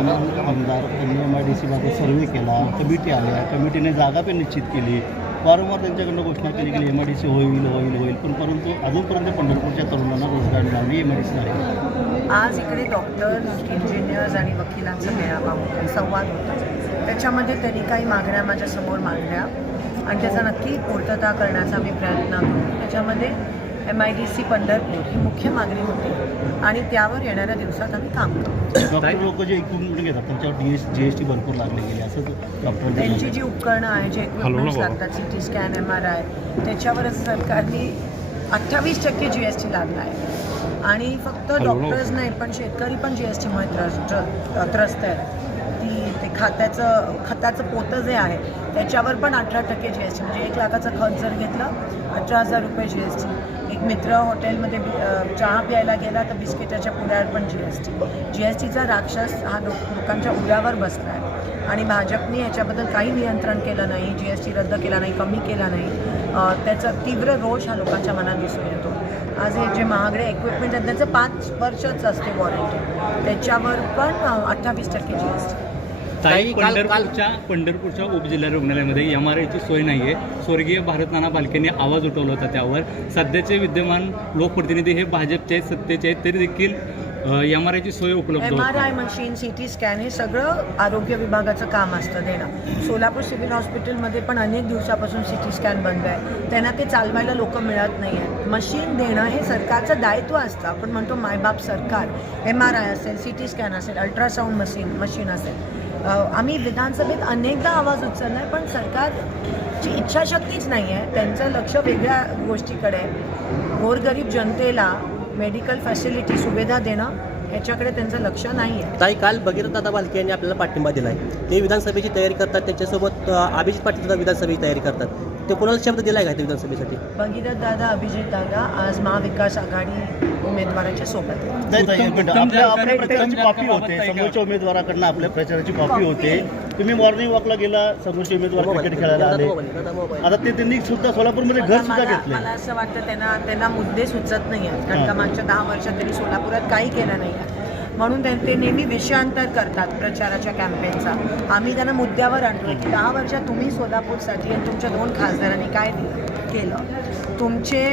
विद्यमान आमदार त्यांनी एम आय डी सीबाबत सर्वे केला कमिटी आल्या कमिटीने जागा पण निश्चित केली. वारंवार त्यांच्याकडनं घोषणा केली की एम आय डी सी होईल होईल होईल. पण परंतु अजूनपर्यंत पंढरपूरच्या तरुणांना रोजगार मिळाला एम आय डी सी आहे आज इकडे डॉक्टर्स इंजिनियर्स आणि वकिलांचा मेळावा होता संवाद होता त्याच्यामध्ये त्यांनी काही मागण्या माझ्यासमोर मांडल्या. आणि त्याचा नक्की पूर्तता करण्याचा मी प्रयत्न करू. त्याच्यामध्ये M I D C Pandharpur ही मुख्य मागणी होती आणि त्यावर येणाऱ्या दिवसात आम्ही काम करू डॉक्टर लोक जे इक्विपमेंट घेतात त्यांच्यावर D S G S T भरपूर लागली गेली असं डॉक्टर त्यांची जी उपकरणं आहे जे इक्विपमेंट्स लागतात C T scan M R I त्याच्यावरच सरकारने अठ्ठावीस टक्के जी एस टी लागला आहे. आणि फक्त डॉक्टर्स नाही पण शेतकरी पण जी एस टीमुळे त्रस्त त्रस्त आहेत. ती ते खात्याचं खताचं पोतं जे आहे त्याच्यावर पण अठरा टक्के जी एस टी म्हणजे एक लाखाचं खत जर घेतलं अठरा हजार रुपये जी एस टी एक मित्र हॉटेलमध्ये चहा प्यायला गेला तर बिस्किटाच्या पुड्यावर पण G S T. G S टीचा राक्षस हा लोक लोकांच्या उड्यावर बसला आहे. आणि भाजपने याच्याबद्दल काही नियंत्रण केलं नाही जी एस टी रद्द केला नाही कमी केला नाही. त्याचा तीव्र रोष हा लोकांच्या मनात दिसून येतो. आज हे जे महागडे इक्विपमेंट आहेत त्याचं पाच वर्षच असते वॉरंटी त्याच्यावर पण अठ्ठावीस टक्के जी एस टी. ताई पंढरपूरच्या पंढरपूरच्या उपजिल्हा रुग्णालयामध्ये एम आर आयची सोय नाही आहे स्वर्गीय भारत नाना बालकेंनी आवाज उठवला होता त्यावर. सध्याचे विद्यमान लोकप्रतिनिधी हे भाजपचे आहेत सत्तेचे आहेत तरी देखील एम आर आयची सोय उपलब्ध एम आर होती I machine C T scan हे सगळं आरोग्य विभागाचं काम असतं देणं. सोलापूर सिव्हिल हॉस्पिटलमध्ये पण अनेक दिवसापासून सी टी स्कॅन बंद आहे. त्यांना ते चालवायला लोक मिळत नाही आहेत मशीन देणं हे सरकारचं दायित्व असतं. आपण म्हणतो मायबाप सरकार. एम आर आय असेल सी टी स्कॅन असेल अल्ट्रासाऊंड मशीन मशीन असेल. आम्ही विधानसभेत अनेकदा आवाज उचलला आहे पण सरकारची इच्छाशक्तीच नाही आहे त्यांचं लक्ष वेगळ्या गोष्टीकडे आहे. गोरगरीब जनतेला मेडिकल फॅसिलिटी सुविधा देणं याच्याकडे त्यांचं लक्ष नाही आहे ताई काल भगीरथ दादा भालके यांनी आपल्याला पाठिंबा दिला आहे ते विधानसभेची तयारी करतात त्यांच्यासोबत अभिजित पाटील सुद्धा विधानसभेची तयारी करतात. ते कोणाला शब्द दिलाय का ते विधानसभेसाठी? भगीरथ दादा अभिजित दादा आज महाविकास आघाडी उमेदवाराच्या सोबत आपल्या आपल्या प्रचाराची कॉपी होते? समोरच्या उमेदवाराकडनं आपल्या प्रचाराची कॉपी होते. तुम्ही मॉर्निंग वॉकला गेला समोरचे उमेदवार क्रिकेट खेळायला आले. आता ते त्यांनी सुद्धा सोलापूरमध्ये घर सुद्धा मला घेतले मला असं वाटतं त्यांना त्यांना मुद्दे सुचत नाही आहेत कारण का मागच्या दहा वर्षात त्यांनी सोलापुरात काही केलं नाही. आहे म्हणून ते ते नेहमी विषयांतर करतात प्रचाराच्या कॅम्पेनचा आम्ही त्यांना मुद्द्यावर आणतो की दहा वर्षात तुम्ही सोलापूरसाठी आणि तुमच्या दोन खासदारांनी काय दिलं केलं? तुमचे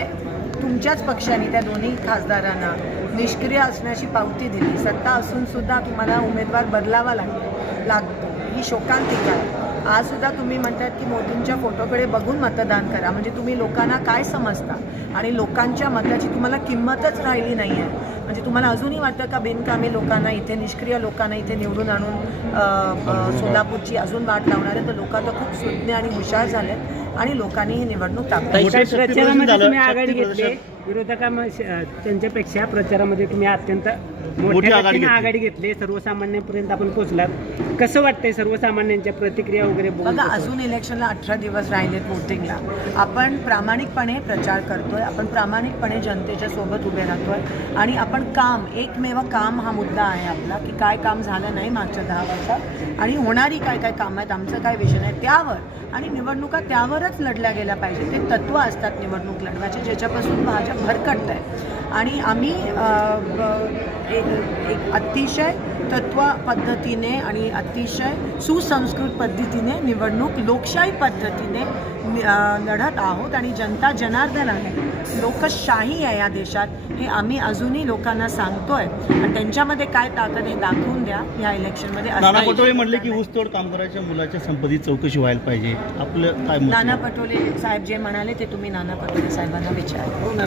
तुमच्याच पक्षाने त्या दोन्ही खासदारांना निष्क्रिय असण्याची पावती दिली. सत्ता असून सुद्धा तुम्हाला उमेदवार बदलावा लागतो लागतो ही शोकांतिका आहे. आज सुद्धा तुम्ही म्हणतात की मोदींच्या फोटोकडे बघून मतदान करा. म्हणजे तुम्ही लोकांना काय समजता? आणि लोकांच्या मताची तुम्हाला किंमतच राहिली नाही आहे म्हणजे तुम्हाला अजूनही वाटतं का बिनकामी लोकांना इथे निष्क्रिय लोकांना इथे निवडून आणून सोलापूरची अजून वाट लावणार आहे? तर लोक आता खूप सुज्ञ आणि हुशार झालेत आणि लोकांनी ही निवडणूक प्रचारामध्ये तुम्ही झालं, आघाडी घेतली. प्रदर्शन. विरोधका त्यांच्यापेक्षा प्रचारामध्ये तुम्ही अत्यंत मोठ्या आघाडी घेतली. आघाडी घेतली. सर्वसामान्यांपर्यंत आपण पोहोचलात. कसं वाटतंय सर्वसामान्यांच्या प्रतिक्रिया वगैरे बघून बघा अजून इलेक्शनला अठरा दिवस राहिलेत वोटिंगला आपण प्रामाणिकपणे प्रचार करतोय. आपण प्रामाणिकपणे जनतेच्या सोबत उभे राहतोय. आणि आपण काम एकमेव काम हा मुद्दा आहे आपला की काय काम झालं नाही मागच्या दहा वर्षात. आणि होणारी काय काय कामं आहेत आमचं काय विजन आहे त्यावर. आणि निवडणुका त्यावरच लढल्या गेल्या पाहिजे. ते तत्त्व असतात निवडणूक लढवायचे ज्याच्यापासून भाजप भरकटत आहे आणि आम्ही अ, ब- एक एक अतिशय तत्व पद्धतीने आणि अतिशय सुसंस्कृत पद्धतीने निवडणूक लोकशाही पद्धतीने लढत आहोत आणि जनता जनार्दन आहे लोकशाही आहे या देशात हे आम्ही अजूनही लोकांना सांगतोय आणि त्यांच्यामध्ये काय ताकद आहे दाखवून द्या या इलेक्शनमध्ये नाना पटोले म्हणले की. ऊसतोड कामगाराच्या मुलाच्या संपत्ती चौकशी व्हायला पाहिजे आपलं काय आहे? नाना पटोले साहेब जे म्हणाले ते तुम्ही नाना पटोले साहेबांना विचारा